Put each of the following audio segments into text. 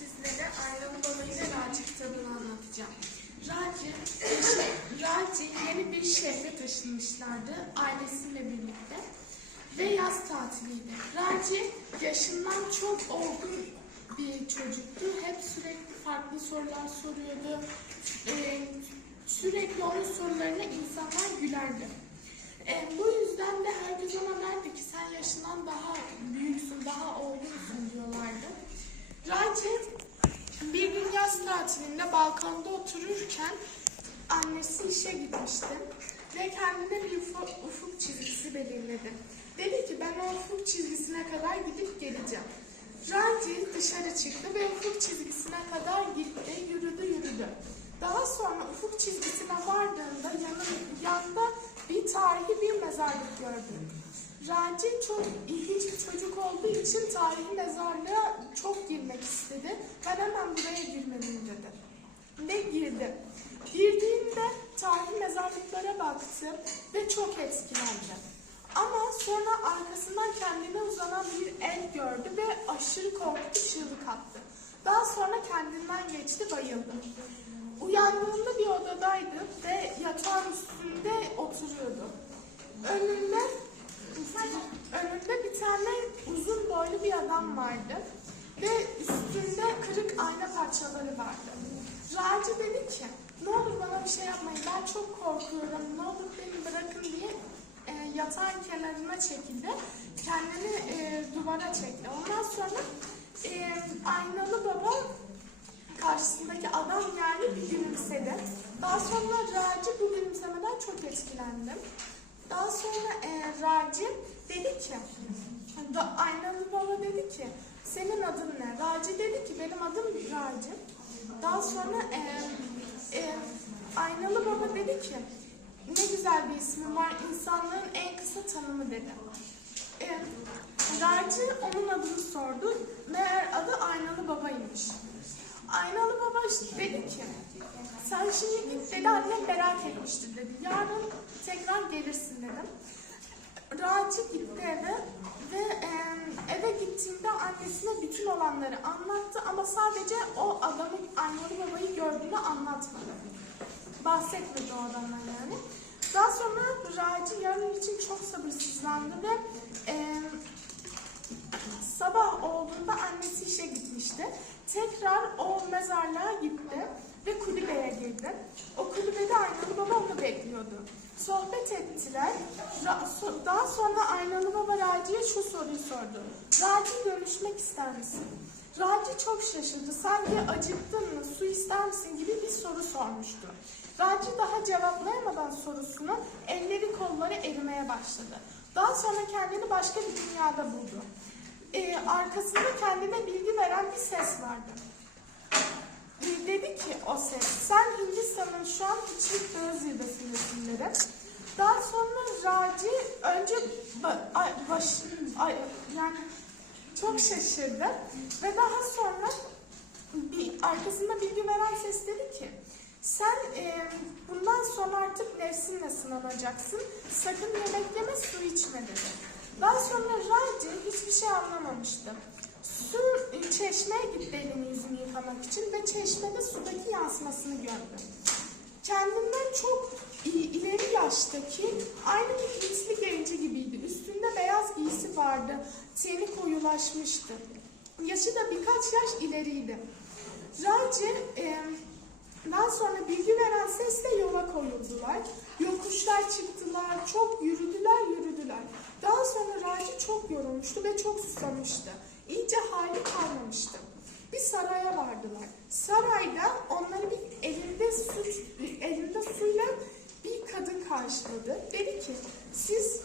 sizlere Aynalı Baba ile Raci anlatacağım. Raci, yaşı- Raci yeni bir şehre taşınmışlardı ailesiyle birlikte ve yaz tatiliydi. Raci yaşından çok olgun bir çocuktu. Hep sürekli farklı sorular soruyordu. Ee, sürekli onun sorularına insanlar gülerdi. E, bu yüzden de herkes ona derdi ki sen yaşından daha büyüksün, daha olgunsun diyorlardı. Raci bir gün yaz tatilinde balkonda otururken annesi işe gitmişti ve kendine bir ufuk, ufuk çizgisi belirledi. Dedi ki ben o ufuk çizgisine kadar gidip geleceğim. Raci dışarı çıktı ve ufuk çizgisine kadar gitti, yürüdü yürüdü. Daha sonra ufuk çizgisine vardığında yanın, yanda bir tarihi bir mezarlık gördü. Raci çok ilginç bir çocuk olduğu için tarihi mezarlığa çok girmek istedi. Ben hemen buraya dedi. Ve girdi. Girdiğinde tarihi mezarlıklara baktı ve çok etkilendi. Ama sonra arkasından kendine uzanan bir el gördü ve aşırı korktu, çığlık attı. Daha sonra kendinden geçti, bayıldı. Uyandığında bir odadaydı ve yatağın üstünde oturuyordu. Önünde önünde bir tane uzun boylu bir adam vardı ve üstünde kırık ayna parçaları vardı. Raci dedi ki, ne olur bana bir şey yapmayın, ben çok korkuyorum, ne olur beni bırakın diye e, yatağın kenarına çekildi. Kendini e, duvara çekti. Ondan sonra e, aynalı baba karşısındaki adam yani bir gülümsedi. Daha sonra Raci bu gülümsemeden çok etkilendi. Daha sonra e, Raci dedi ki, da, aynalı baba dedi ki, senin adın ne? Raci dedi ki, benim adım Raci. Daha sonra e, e, aynalı baba dedi ki, ne güzel bir ismin var, insanlığın en kısa tanımı dedi. E, Raci onun adını sordu, meğer adı aynalı babaymış. Aynalı baba dedi ki, sen şimdi git dedi, annem merak etmiştir dedi. Yarın tekrar gelirsin dedim. Raci gitti eve ve eve gittiğinde annesine bütün olanları anlattı ama sadece o adamı, Aynalı babayı gördüğünü anlatmadı. Bahsetmedi o adamdan yani. Daha sonra Raci yarın için çok sabırsızlandı ve e, Sabah olduğunda annesi işe gitmişti. Tekrar o mezarlığa gitti ve kulübeye girdi. O kulübede Aynalı Baba onu bekliyordu. Sohbet ettiler. Daha sonra Aynalı Baba Raci'ye şu soruyu sordu. Raci görüşmek ister misin? Raci çok şaşırdı. Sanki acıktın mı, su ister misin gibi bir soru sormuştu. Raci daha cevaplayamadan sorusunu elleri kolları erimeye başladı. Daha sonra kendini başka bir dünyada buldu e, arkasında kendine bilgi veren bir ses vardı. Dedi ki o ses, sen Hindistan'ın şu an hiçlik dağı zirvesindesin dedi. Daha sonra Raci önce ba- ay- baş, ay- yani çok şaşırdı ve daha sonra bir arkasında bilgi veren ses dedi ki sen e, bundan sonra artık nefsinle sınanacaksın. Sakın yemek yeme, su içme dedi. Daha sonra Raci hiçbir şey anlamamıştı. Su e, çeşmeye gitti elini yüzünü yıkamak için ve çeşmede sudaki yansımasını gördü. Kendinden çok ileri yaştaki aynı bir Hintli genci gibiydi. Üstünde beyaz giysi vardı. Teni koyulaşmıştı. Yaşı da birkaç yaş ileriydi. Raci e, daha sonra bilgi veren sesle yola koyuldular. Yokuşlar çıktılar, çok yürüdüler, yürüdüler. Daha sonra Raci çok yorulmuştu ve çok susamıştı. İyice hali kalmamıştı. Bir saraya vardılar. Sarayda onları bir elinde su, elinde suyla bir kadın karşıladı. Dedi ki, siz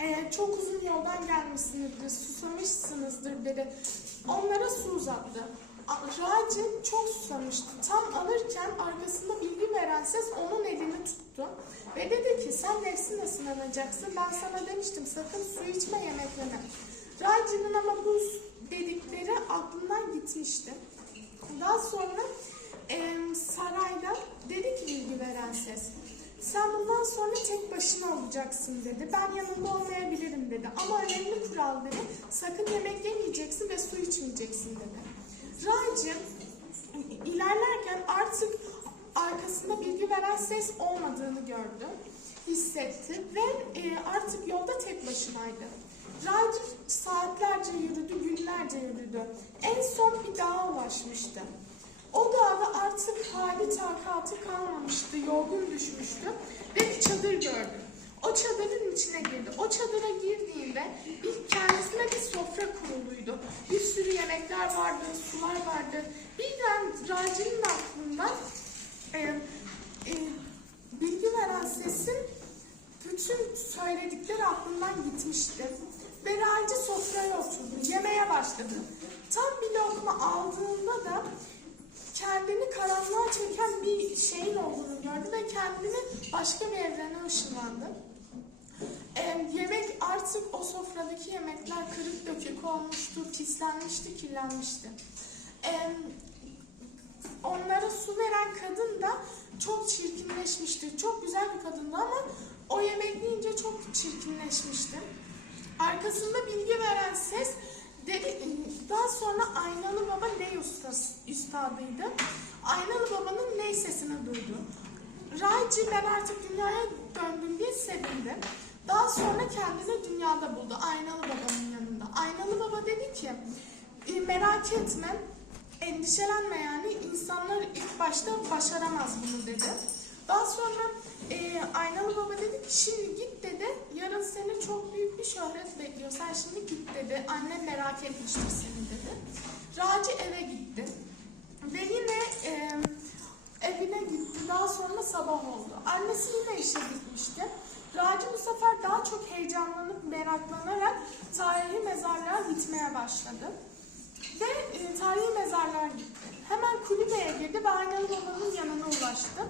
ee, çok uzun yoldan gelmişsinizdir, susamışsınızdır dedi. Onlara su uzattı. Raci çok susamıştı. Tam alırken arkasında bilgi veren ses onun elini tuttu. Ve dedi ki sen nefsinle sınanacaksın. Ben sana demiştim sakın su içme yemek yeme. Raci'nin ama bu dedikleri aklından gitmişti. Daha sonra em, sarayda dedi ki bilgi veren ses. Sen bundan sonra tek başına olacaksın dedi. Ben yanında olmayabilirim dedi. Ama önemli kural dedi. Sakın yemek yemeyeceksin ve su içmeyeceksin dedi. Raci ilerlerken artık arkasında bilgi veren ses olmadığını gördü, hissetti ve e, artık yolda tek başınaydı. Raci saatlerce yürüdü, günlerce yürüdü. En son bir dağa ulaşmıştı. O dağda artık hali takatı kalmamıştı, yorgun düşmüştü ve bir çadır gördü. O çadırın içine girdi. O çadıra girdiğinde bir kendisine bir sofra kuruluydu. Bir sürü yemekler vardı, sular vardı. Birden Raci'nin aklından e, e, bilgi veren sesin bütün söyledikleri aklından gitmişti. Ve Raci sofraya oturdu, yemeye başladı. Tam bir lokma aldığında da kendini karanlığa çeken bir şeyin olduğunu gördü ve kendini başka bir evrene ışınlandı. Ee, yemek artık o sofradaki yemekler kırık dökük olmuştu, pislenmişti, kirlenmişti. Ee, onlara su veren kadın da çok çirkinleşmişti. Çok güzel bir kadındı ama o yemek yiyince çok çirkinleşmişti. Arkasında bilgi veren ses dedi, daha sonra Aynalı Baba ney ustası, üstadıydı. Aynalı Baba'nın ney sesini duydu. Rayci ben artık dünyaya döndüm diye sevindi. Daha sonra kendini dünyada buldu. Aynalı Baba'nın yanında. Aynalı Baba dedi ki "E, merak etme endişelenme yani insanlar ilk başta başaramaz bunu dedi. Daha sonra e, Aynalı Baba dedi ki şimdi git dedi yarın seni çok büyük bir şöhret bekliyor sen şimdi git dedi annem merak etmiştir seni dedi. Raci eve gitti ve yine e, evine gitti daha sonra sabah oldu. Annesi yine işe gitmişti. Raci bu sefer daha çok heyecanlanıp meraklanarak tarihi mezarlığa gitmeye başladı. Ve e, tarihi mezarlığa gitti. Hemen kulübeye girdi ve Aynalı Baba'nın yanına ulaştı.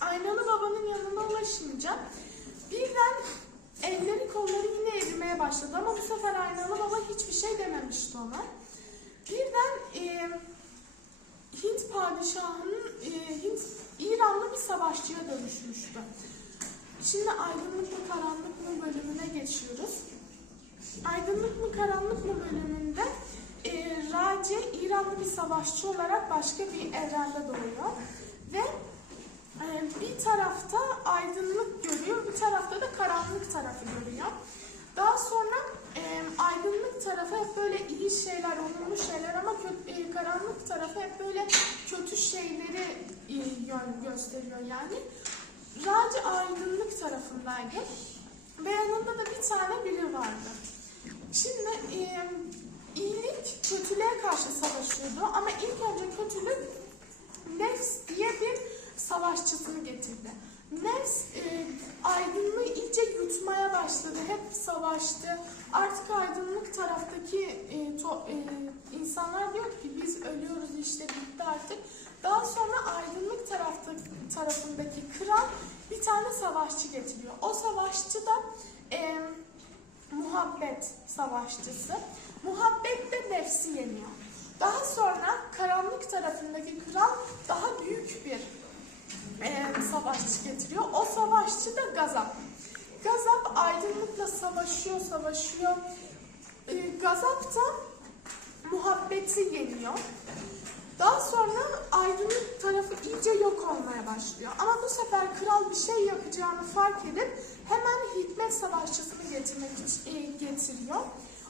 Aynalı Baba'nın yanına ulaşınca birden elleri kolları yine erimeye başladı ama bu sefer Aynalı Baba hiçbir şey dememişti ona. Birden e, Hint padişahının e, Hint İranlı bir savaşçıya dönüşmüştü. Şimdi aydınlık mı karanlık mı bölümüne geçiyoruz. Aydınlık mı karanlık mı bölümünde e, Raci İranlı bir savaşçı olarak başka bir evrende doğuyor. Ve bir tarafta aydınlık görüyor, bir tarafta da karanlık tarafı görüyor. Daha sonra e, aydınlık tarafı hep böyle iyi şeyler, olumlu şeyler ama kö- e, karanlık tarafı hep böyle kötü şeyleri e, yön gösteriyor yani. Raci aydınlık tarafındaydı ve yanında da bir tane biri vardı. Şimdi e, iyilik kötülüğe karşı savaşıyordu ama ilk önce kötülük nefs diye bir savaşçısını getirdi. Nefs e, aydınlığı iyice yutmaya başladı. Hep savaştı. Artık aydınlık taraftaki e, to- e, insanlar diyor ki biz ölüyoruz işte bitti artık. Daha sonra aydınlık tarafta, tarafındaki kral bir tane savaşçı getiriyor. O savaşçı da e, muhabbet savaşçısı. Muhabbet de nefsi yeniyor. Daha sonra karanlık tarafındaki kral daha büyük bir e, savaşçı getiriyor. O savaşçı da Gazap. Gazap aydınlıkla savaşıyor, savaşıyor. E, Gazap da muhabbeti yeniyor. Daha sonra aydınlık tarafı iyice yok olmaya başlıyor. Ama bu sefer kral bir şey yapacağını fark edip hemen hikmet savaşçısını getirmek için e, getiriyor.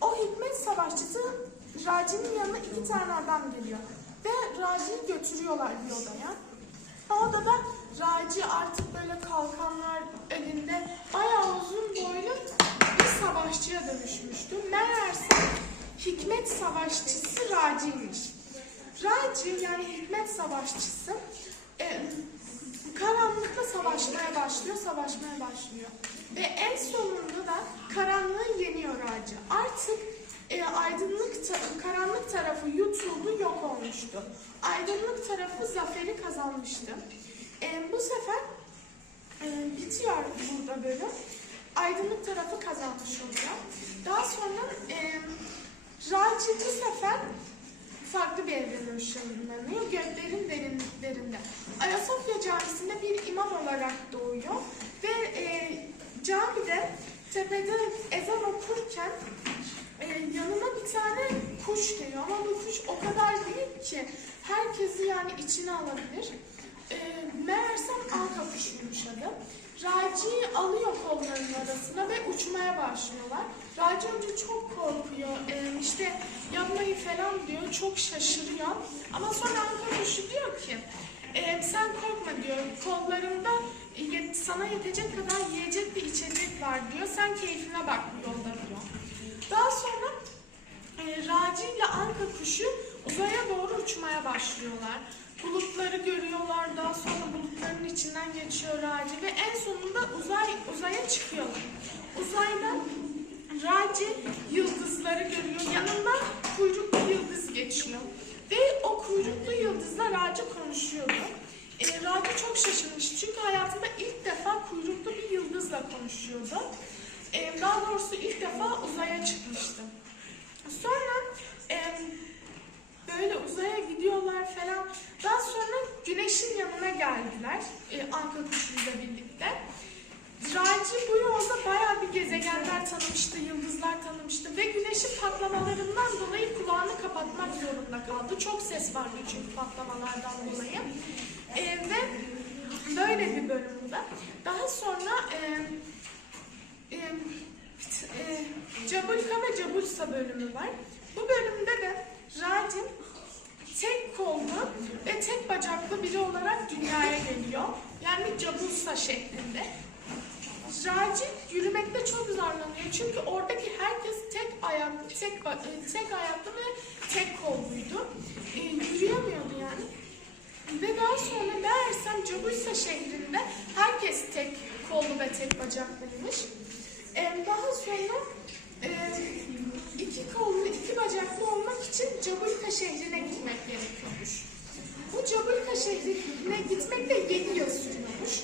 O hikmet savaşçısı Raci'nin yanına iki tane adam geliyor. Ve Raci'yi götürüyorlar bir odaya. O odada Raci artık böyle kalkanlar elinde bayağı uzun boylu bir savaşçıya dönüşmüştü. Meğerse hikmet savaşçısı Raci'ymiş. Raci yani hikmet savaşçısı e, karanlıkla savaşmaya başlıyor, savaşmaya başlıyor. Ve en sonunda da karanlığı yeniyor Raci. Artık e, aydınlık ta- karanlık tarafı yutuldu, yok olmuştu. Aydınlık tarafı zaferi kazanmıştı. E, bu sefer e, bitiyor burada bölüm. Aydınlık tarafı kazanmış oluyor. Daha sonra e, Raci bu sefer farklı bir evrene ışınlanıyor. Göklerin derinliklerinde. Ayasofya Camisi'nde bir imam olarak doğuyor. Ve e, camide tepede ezan okurken yanına bir tane kuş geliyor ama bu kuş o kadar büyük ki herkesi yani içine alabilir. E, meğersem anka kuşuymuş adı. Raci'yi alıyor kollarının arasına ve uçmaya başlıyorlar. Raci önce çok korkuyor, e, işte yapmayı falan diyor, çok şaşırıyor. Ama sonra anka kuşu diyor ki, e, sen korkma diyor, kollarında yet- sana yetecek kadar yiyecek bir içecek var diyor, sen keyfine bak yolda diyor. Daha sonra e, Raci ile Anka kuşu uzaya doğru uçmaya başlıyorlar. Bulutları görüyorlar, daha sonra bulutların içinden geçiyor Raci ve en sonunda uzay uzaya çıkıyorlar. Uzayda Raci yıldızları görüyor, yanında kuyruklu yıldız geçiyor. Ve o kuyruklu yıldızla Raci konuşuyordu. E, Raci çok şaşırmış çünkü hayatında ilk defa kuyruklu bir yıldızla konuşuyordu. E, daha doğrusu ilk defa uzaya çıkmıştı. Sonra em, böyle uzaya gidiyorlar falan. Daha sonra güneşin yanına geldiler. E, Anka kuşuyla birlikte. Raci bu yolda bayağı bir gezegenler tanımıştı, yıldızlar tanımıştı ve güneşin patlamalarından dolayı kulağını kapatmak zorunda kaldı. Çok ses vardı çünkü patlamalardan dolayı. E, ve böyle bir bölümde. Daha sonra em, em, e, Cabulka Cabulsa bölümü var. Bu bölümde de Racim tek kollu ve tek bacaklı biri olarak dünyaya geliyor. Yani Cabulsa şeklinde. Racim yürümekte çok zorlanıyor çünkü oradaki herkes tek ayaklı, tek, e, tek ayaklı ve tek kolluydu. E, yürüyemiyordu yani. Ve daha sonra meğersem Cabulsa şehrinde herkes tek kollu ve tek bacaklıymış. Ee, daha sonra e, iki kollu, iki bacaklı olmak için Cabulka şehrine gitmek gerekiyormuş. Bu Cabulka şehrine gitmek de 7 yıl sürüyormuş.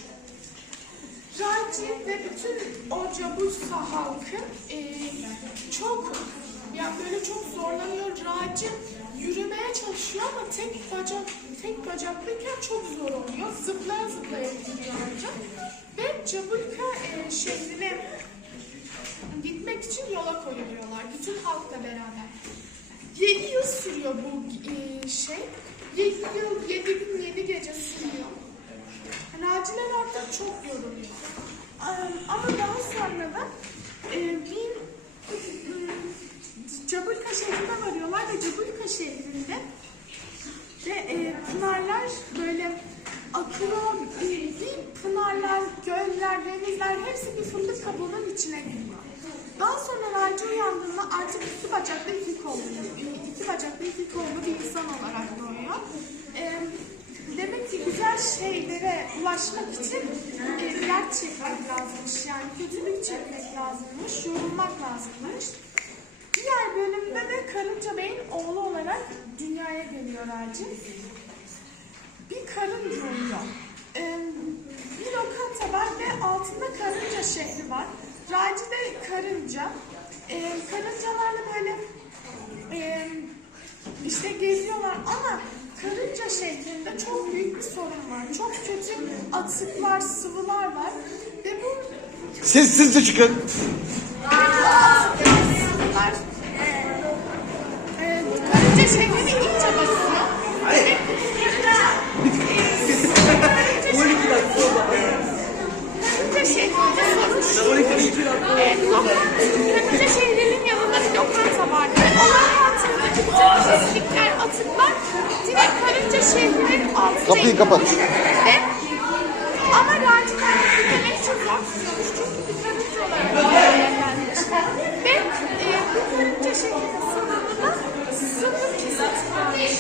Raci ve bütün o Cabulsa halkı e, çok ya böyle çok zorlanıyor. Raci yürümeye çalışıyor ama tek bacak tek bacaklıyken çok zor oluyor. Zıplaya zıplaya gidiyor ancak. Ve Cabulka e, şehrine gitmek için yola koyuluyorlar. Bütün halkla beraber. 7 yıl sürüyor bu e, şey. 7 yıl, 7 gün, 7 gece sürüyor. Raciler artık çok yoruluyor. Am- Ama daha sonra da e, bir m, Cabulka şehrine varıyorlar ve Cabulka şehrinde ve e, pınarlar böyle akıyor, e, pınarlar, göller, denizler hepsi bir fındık kabuğunun içine giriyor. Daha sonra Raci uyandığında artık iki bacaklı iki kollu, iki bacaklı iki kollu bir insan olarak doğuyor. E, demek ki güzel şeylere ulaşmak için e, çekmek lazımmış. Yani kötülük çekmek lazımmış, yorulmak lazımmış. Diğer bölümde de Karınca Bey'in oğlu olarak dünyaya geliyor Raci. Bir karın doğuyor. Ee, bir lokanta var ve altında karınca şehri var. Raci de karınca. Ee, karıncalarla böyle e, işte geziyorlar ama karınca şehrinde çok büyük bir sorun var. Çok kötü atıklar, sıvılar var. Ve bu Sessizce çıkın. Bunlar e, karınca şehrine iyice basıyor. Ve Karınca şehrinde sorun şu. Şehrinin yanında bir lokanta var. Ve o lokantadaki bütün pislikler, atıklar direkt karınca şehrinin altına Kapıyı kapat. Ve ama Raci'den demek çok zor tutuyormuş. Çünkü bir karınca olarak. Ve e, bu karınca şehrinin sınırında sıfır kesit varmış.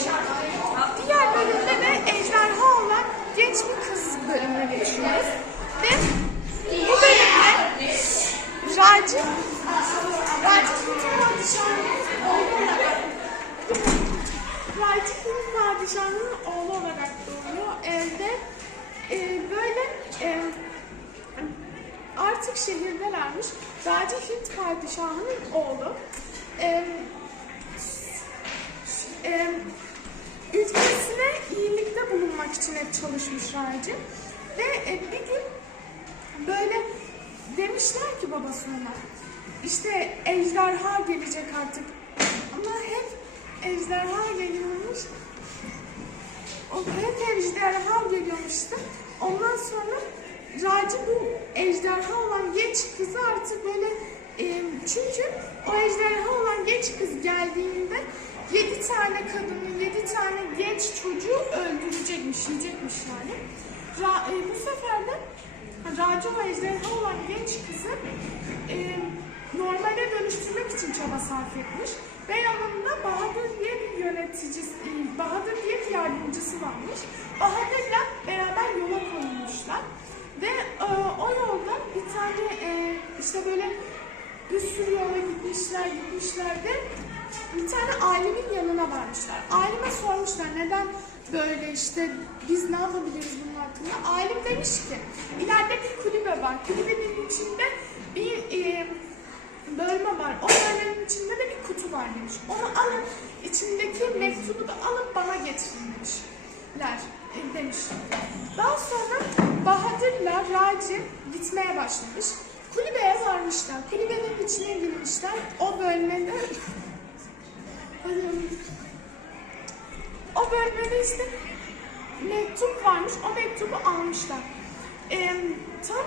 Diğer bölümde de ejderha olan genç bir kız bölümüne geçiyoruz. Ve bu bölümde Raci, Raci Hint padişahının oğlu olarak doğuyor. Evde e, böyle e, artık şehirdelermiş. Raci Hint padişahının oğlu. E, e, ülkesine iyilikte bulunmak için hep çalışmış Raci. Ve e, bir gün böyle demişler ki babası ona işte ejderha gelecek artık. Ama hep ejderha geliyormuş. O hep ejderha geliyormuştu. Ondan sonra Raci bu ejderha olan genç kızı artık böyle e, çünkü o ejderha olan genç kız geldiğinde yedi tane kadını, yedi tane genç çocuğu öldürecekmiş, yiyecekmiş yani. Ra, e, bu sefer de Raci o ejderha olan genç kızı e, normale dönüştürmek için çaba sarf etmiş. Ve yanında Bahadır diye bir yöneticisi, e, Bahadır diye bir yardımcısı varmış. Bahadır'la beraber yola koyulmuşlar. Ve e, o yolda bir tane e, işte böyle bir sürü yola gitmişler, gitmişler de bir tane alimin yanına varmışlar. Alime sormuşlar neden böyle işte biz ne yapabiliriz bunun hakkında. Alim demiş ki ileride bir kulübe var. Kulübenin içinde bir e, bölme var. O bölmenin içinde de bir kutu var demiş. Onu alın, içindeki mektubu da alıp bana getirin demişler. e, demiş. Daha sonra Bahadır'la Raci gitmeye başlamış. Kulübeye varmışlar. Kulübenin içine girmişler. O bölmede o bölmede işte mektup varmış. O mektubu almışlar. Ee, tam